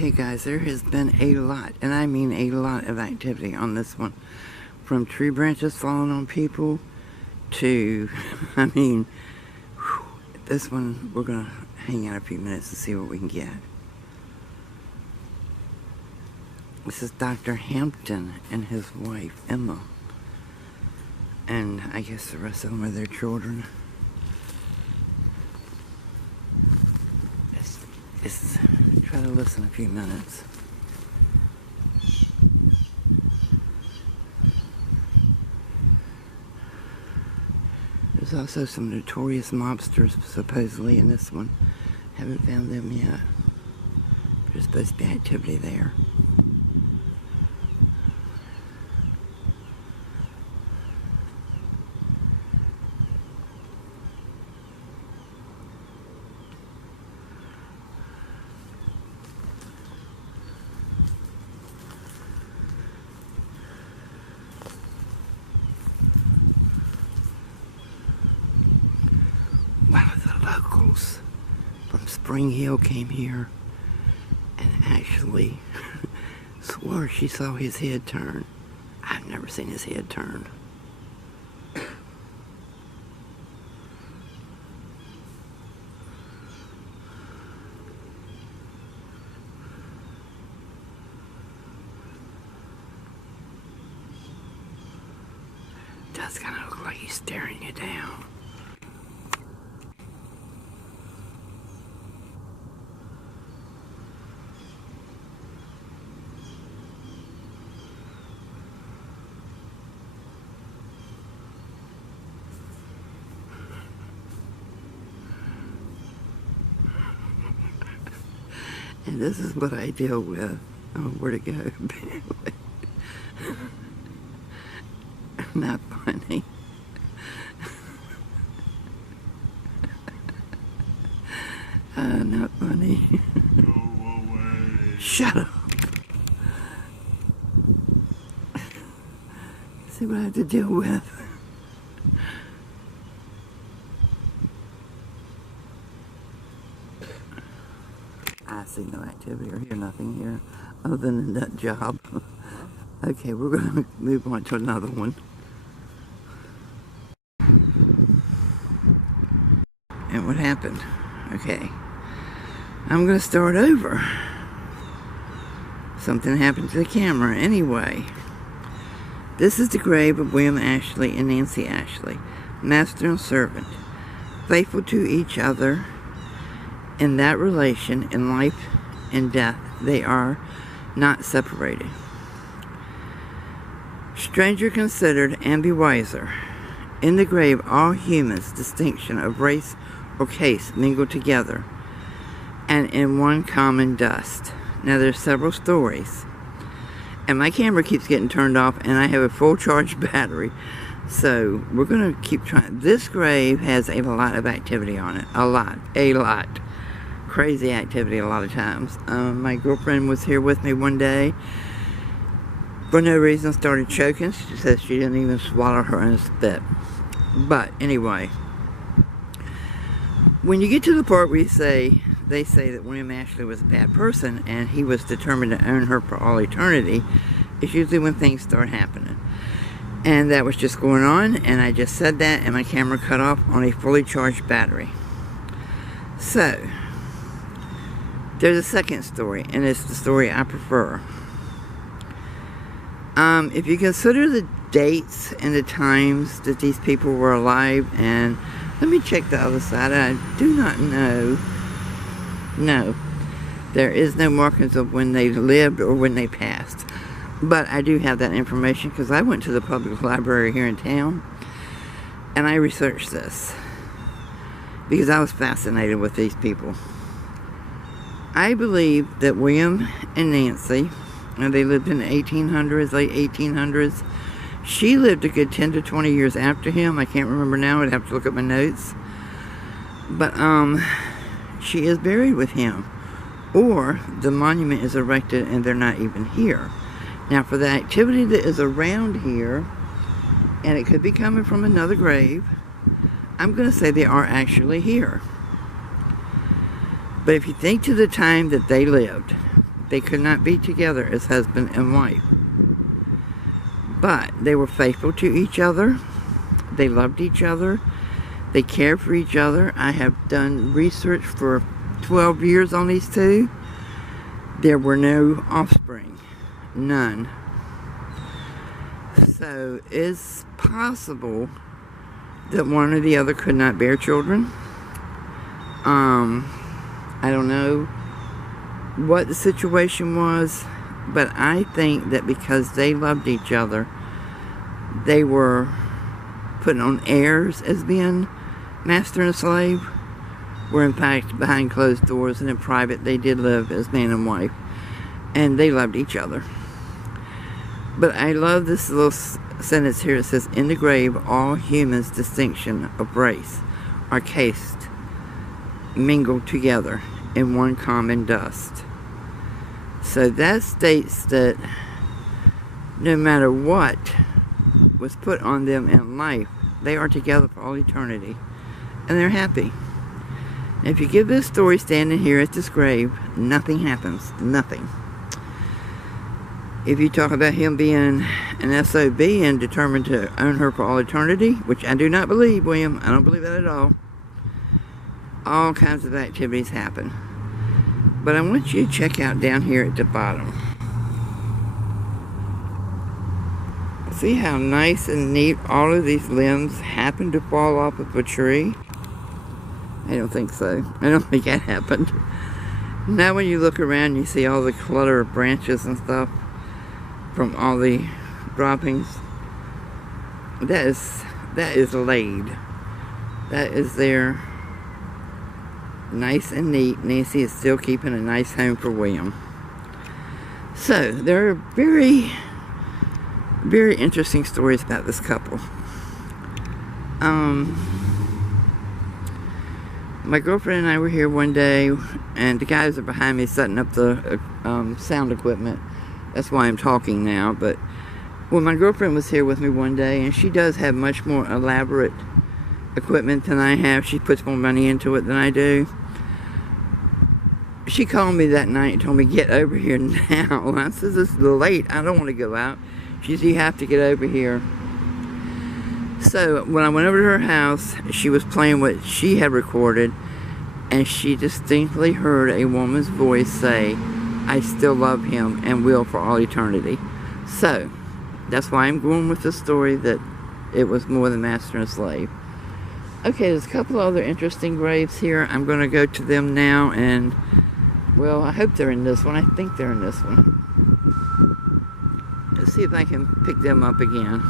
Okay guys, there has been a lot, and I mean a lot of activity on this one. From tree branches falling on people to, I mean, whew, this one we're going to hang out a few minutes and see what we can get. This is Dr. Hampton and his wife, Emma. And I guess the rest of them are their children. Let's try to listen a few minutes. There's also some notorious mobsters supposedly in this one. Haven't found them yet. There's supposed to be activity there. One of the locals from Spring Hill came here and actually swore she saw his head turn. I've never seen his head turn. Does kind of look like he's staring you down. And this is what I deal with. Oh, where to go? Not funny. Not funny. Go away. Shut up. See what I have to deal with. I see no activity or hear nothing here other than that job. Okay, we're going to move on to another one. And what happened? Okay. I'm going to start over. Something happened to the camera. Anyway, this is the grave of William Ashley and Nancy Ashley, master and servant, faithful to each other. In that relation, in life and death, they are not separated. Stranger considered and be wiser. In the grave, all humans, distinction of race or caste, mingle together, and in one common dust. Now, there's several stories, and my camera keeps getting turned off, and I have a full charge battery, so we're going to keep trying. This grave has a lot of activity on it. A lot. Crazy activity a lot of times. My girlfriend was here with me one day. For no reason, started choking. She says she didn't even swallow her own spit. But anyway, when you get to the part where they say that William Ashley was a bad person and he was determined to own her for all eternity, it's usually when things start happening. And that was just going on, and I just said that, and my camera cut off on a fully charged battery. So, there's a second story, and it's the story I prefer. If you consider the dates and the times that these people were alive, and let me check the other side. I do not know. No, there is no markings of when they lived or when they passed. But I do have that information because I went to the public library here in town, and I researched this because I was fascinated with these people. I believe that William and Nancy, and they lived in the 1800s, late 1800s. She lived a good 10 to 20 years after him. I can't remember now. I'd have to look at my notes. But she is buried with him. Or the monument is erected and they're not even here. Now, for the activity that is around here, and it could be coming from another grave, I'm going to say they are actually here. But if you think to the time that they lived, They could not be together as husband and wife. But they were faithful to each other. They loved each other. They cared for each other. I have done research for 12 years on these two. There were no offspring. None. So it's possible that one or the other could not bear children. I don't know what the situation was, but I think that because they loved each other, they were put on airs as being master and slave, where in fact behind closed doors and in private they did live as man and wife, and they loved each other. But I love this little sentence here. It says, in the grave all humans distinction of race are cased, mingled together in one common dust. So that states that no matter what was put on them in life, they are together for all eternity, and they're happy. And if you give this story standing here at this grave, nothing happens. Nothing. If you talk about him being an SOB and determined to own her for all eternity, which I do not believe, William, I don't believe that at all kinds of activities happen. But I want you to check out down here at the bottom. See how nice and neat all of these limbs happen to fall off of a tree? I don't think so. I don't think that happened. Now when you look around, you see all the clutter of branches and stuff from all the droppings. That is laid. That is there, nice and neat. Nancy is still keeping a nice home for William. So there are very, very interesting stories about this couple. My girlfriend and I were here one day, and the guys are behind me setting up the sound equipment. That's why I'm talking now. But when my girlfriend was here with me one day, and she does have much more elaborate equipment than I have. She puts more money into it than I do. She called me that night and told me, get over here now. I said, it's late. I don't want to go out. She said, you have to get over here. So when I went over to her house, she was playing what she had recorded, and she distinctly heard a woman's voice say, I still love him and will for all eternity. So that's why I'm going with the story that it was more than master and slave. Okay, there's a couple other interesting graves here. I'm going to go to them now, and well, I hope they're in this one. I think they're in this one. Let's see if I can pick them up again.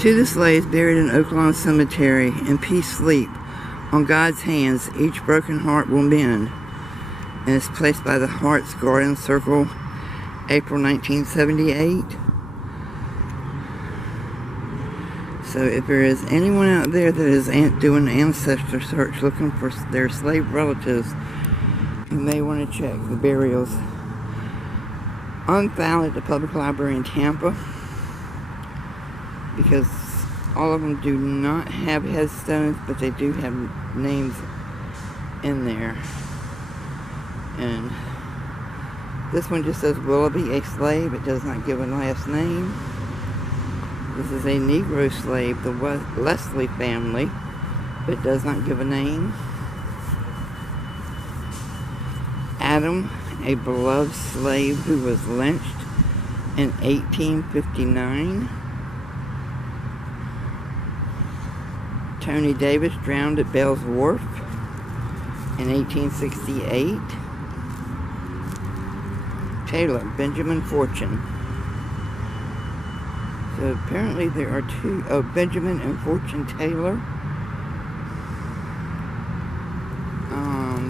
To the slaves buried in Oakland Cemetery, in peace sleep. On God's hands, each broken heart will mend. And it's placed by the Heart's Garden Circle, April 1978. So if there is anyone out there that is doing an ancestor search looking for their slave relatives, you may want to check the burials on file at the public library in Tampa, because all of them do not have headstones, but they do have names in there. And this one just says Willoughby, a slave. It does not give a last name. This is a Negro slave, the Leslie family, but it does not give a name. Adam, a beloved slave who was lynched in 1859. Tony Davis drowned at Bell's Wharf in 1868. Taylor, Benjamin Fortune. So apparently there are two, Benjamin and Fortune Taylor.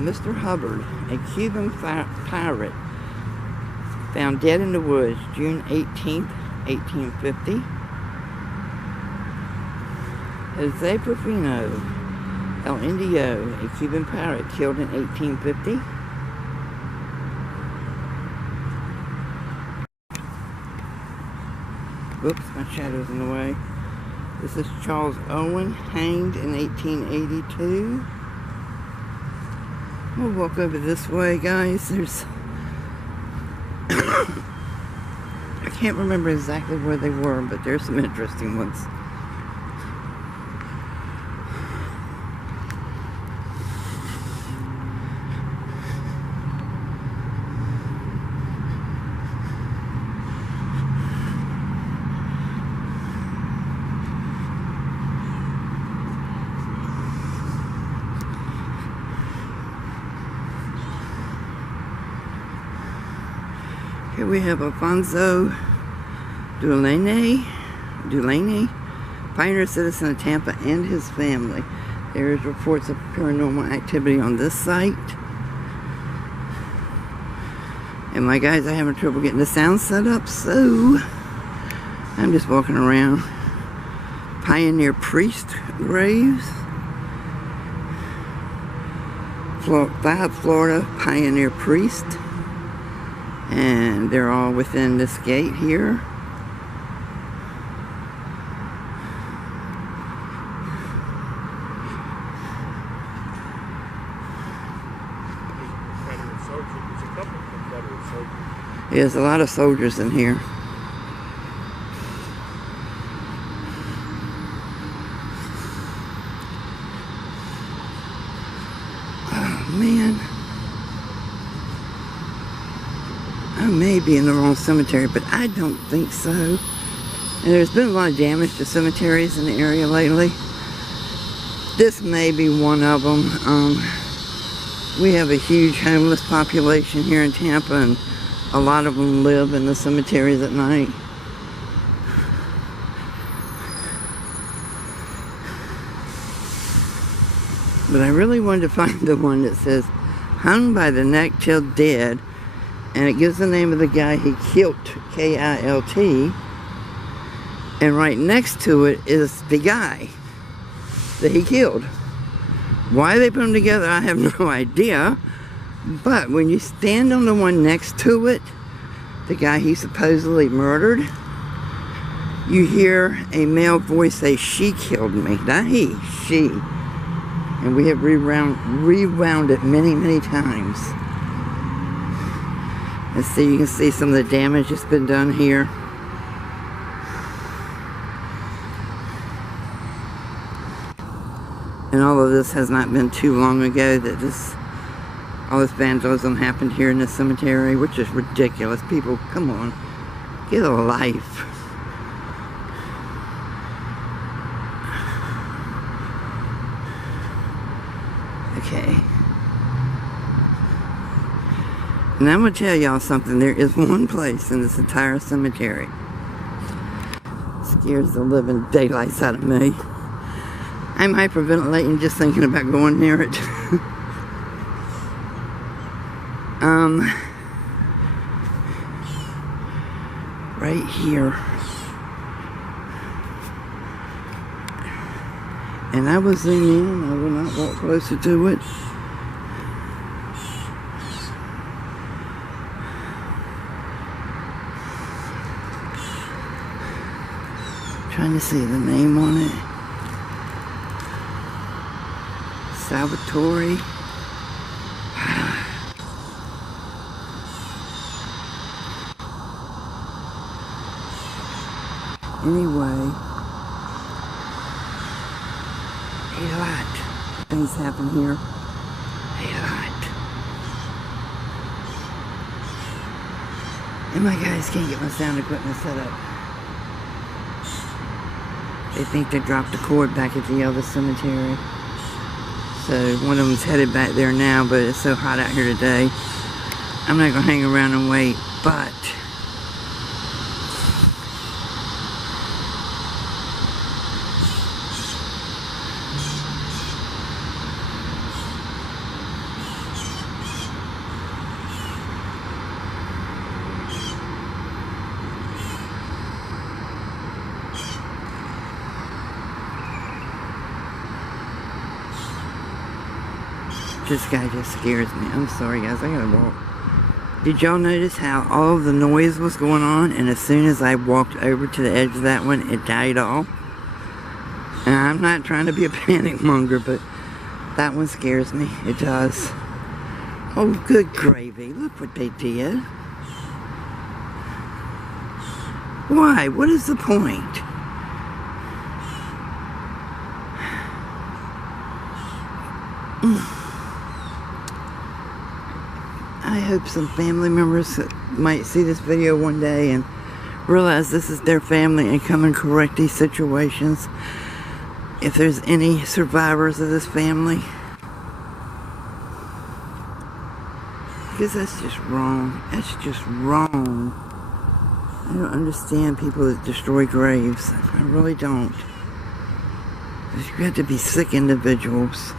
Mr. Hubbard, a Cuban pirate, found dead in the woods June 18th, 1850. Jose Porfino, El Indio, a Cuban pirate killed in 1850. Whoops, my shadow's in the way. This is Charles Owen, hanged in 1882. We'll walk over this way, guys. There's... I can't remember exactly where they were, but there's some interesting ones. Here we have Alfonso Delaney, pioneer citizen of Tampa, and his family. There is reports of paranormal activity on this site. And my guys are having trouble getting the sound set up, so I'm just walking around. Pioneer priest graves. 5 Florida pioneer priest. And they're all within this gate here. There's a lot of soldiers in here. Oh man. I may be in the wrong cemetery, but I don't think so. And there's been a lot of damage to cemeteries in the area lately. This may be one of them. We have a huge homeless population here in Tampa, and a lot of them live in the cemeteries at night. But I really wanted to find the one that says, hung by the neck till dead. And it gives the name of the guy he killed, K-I-L-T. And right next to it is the guy that he killed. Why they put them together, I have no idea. But when you stand on the one next to it, the guy he supposedly murdered, you hear a male voice say, "She killed me." Not he, she. And we have rewound it many, many times. Let's see, you can see some of the damage that's been done here. And all of this has not been too long ago that all this vandalism happened here in this cemetery, which is ridiculous. People, come on, get a life. Okay. And I'm going to tell y'all something. There is one place in this entire cemetery. Scares the living daylights out of me. I'm hyperventilating just thinking about going near it. Right here. And I will zoom in. I will not walk closer to it. Trying to see the name on it. Salvatore. Anyway, a lot things happen here. A lot. And my guys can't get my sound equipment set up. They think they dropped the cord back at the other cemetery. So one of them's headed back there now, but it's so hot out here today. I'm not gonna hang around and wait, but this guy just scares me. I'm sorry guys, I gotta walk. Did y'all notice how all of the noise was going on, and as soon as I walked over to the edge of that one, it died off? And I'm not trying to be a panic monger, but that one scares me. It does. Oh, good gravy. Look what they did. Why? What is the point? I hope some family members might see this video one day and realize this is their family and come and correct these situations. If there's any survivors of this family. Because that's just wrong. That's just wrong. I don't understand people that destroy graves. I really don't. You have to be sick individuals.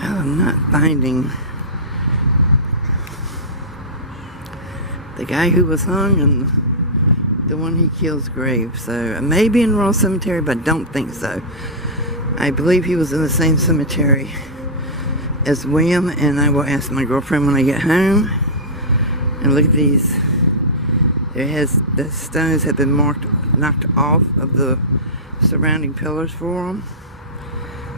I'm not finding the guy who was hung and the one he kills grave. So I may be in Royal Cemetery, but I don't think so. I believe he was in the same cemetery as William, and I will ask my girlfriend when I get home. And look at these. The stones have been knocked off of the surrounding pillars for them.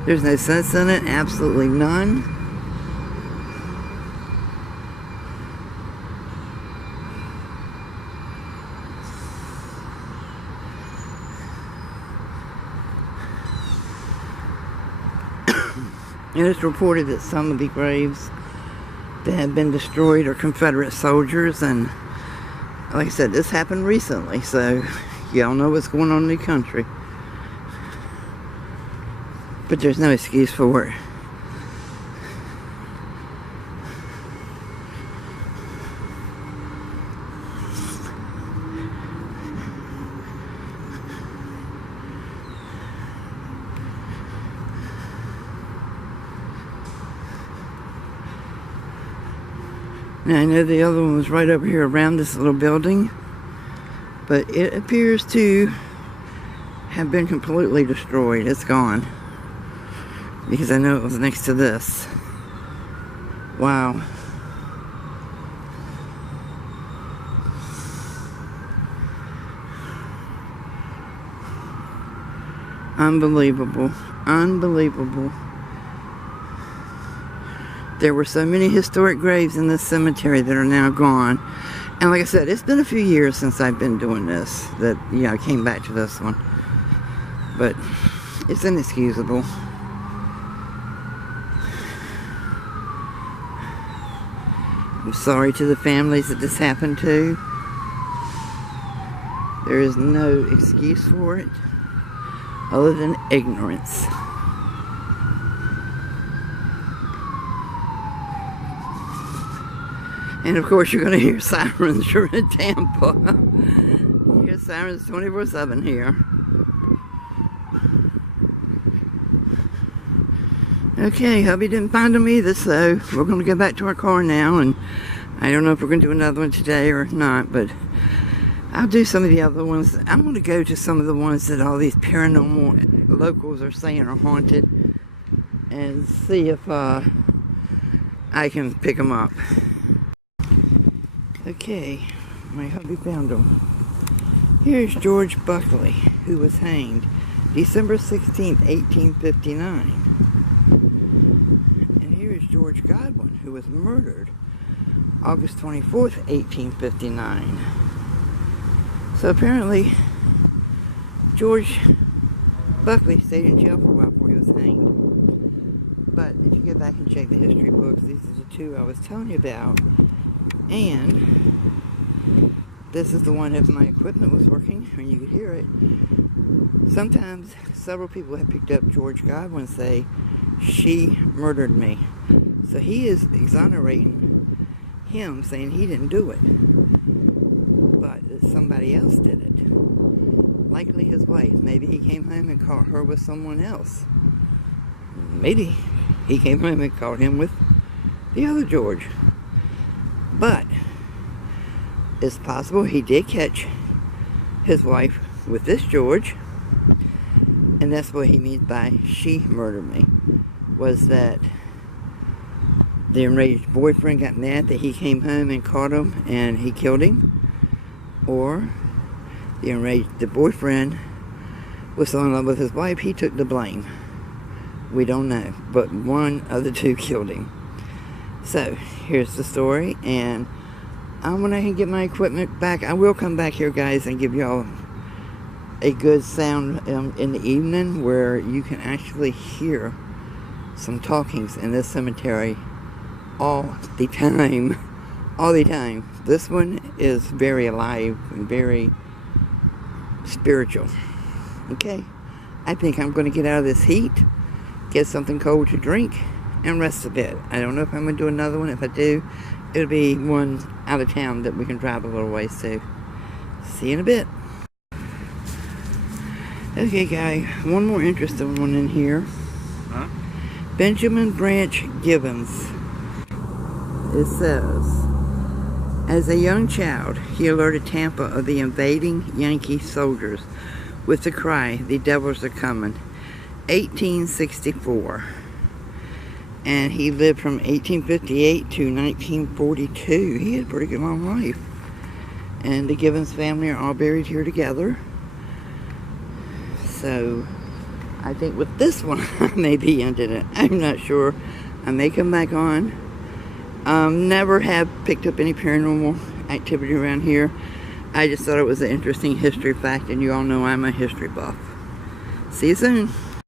There's no sense in it, absolutely none. And it's reported that some of the graves that have been destroyed are Confederate soldiers, and like I said, this happened recently, so y'all know what's going on in the country. But there's no excuse for it. Now I know the other one was right over here around this little building, but it appears to have been completely destroyed. It's gone. Because I know it was next to this. Wow. Unbelievable. Unbelievable. There were so many historic graves in this cemetery that are now gone. And like I said, it's been a few years since I've been doing this. That, yeah, I came back to this one. But it's inexcusable. I'm sorry to the families that this happened to. There is no excuse for it other than ignorance. And of course you're going to hear sirens. You're in Tampa. You hear sirens 24/7 here. Okay, hubby didn't find them either, so we're going to go back to our car now, and I don't know if we're going to do another one today or not, but I'll do some of the other ones. I'm going to go to some of the ones that all these paranormal locals are saying are haunted and see if I can pick them up. Okay, my hubby found them. Here's George Buckley, who was hanged December 16th, 1859. George Godwin, who was murdered August 24th, 1859. So apparently George Buckley stayed in jail for a while before he was hanged. But if you go back and check the history books, these are the two I was telling you about. And this is the one if my equipment was working and you could hear it. Sometimes several people have picked up George Godwin say, "She murdered me." So he is exonerating him, saying he didn't do it, but that somebody else did it. Likely his wife. Maybe he came home and caught her with someone else. Maybe he came home and caught him with the other George. But it's possible he did catch his wife with this George, and that's what he means by she murdered me, was that the enraged boyfriend got mad that he came home and caught him and he killed him, or the boyfriend was so in love with his wife he took the blame. We don't know, but one of the two killed him. So here's the story, and when I can get my equipment back, I will come back here, guys, and give y'all a good sound in the evening where you can actually hear some talkings in this cemetery all the time. All the time. This one is very alive and very spiritual. Okay, I think I'm going to get out of this heat, get something cold to drink, and rest a bit. I don't know if I'm going to do another one. If I do, it'll be one out of town that we can drive a little ways to. See you in a bit. Okay, guy, one more interesting one in here. Huh? Benjamin Branch Gibbons. It says, as a young child, he alerted Tampa of the invading Yankee soldiers with the cry, "The devils are coming." 1864. And he lived from 1858 to 1942. He had a pretty good long life. And the Gibbons family are all buried here together. So, I think with this one, I may be ending it. I'm not sure. I may come back on. Never have picked up any paranormal activity around here. I just thought it was an interesting history fact, and you all know I'm a history buff. See you soon.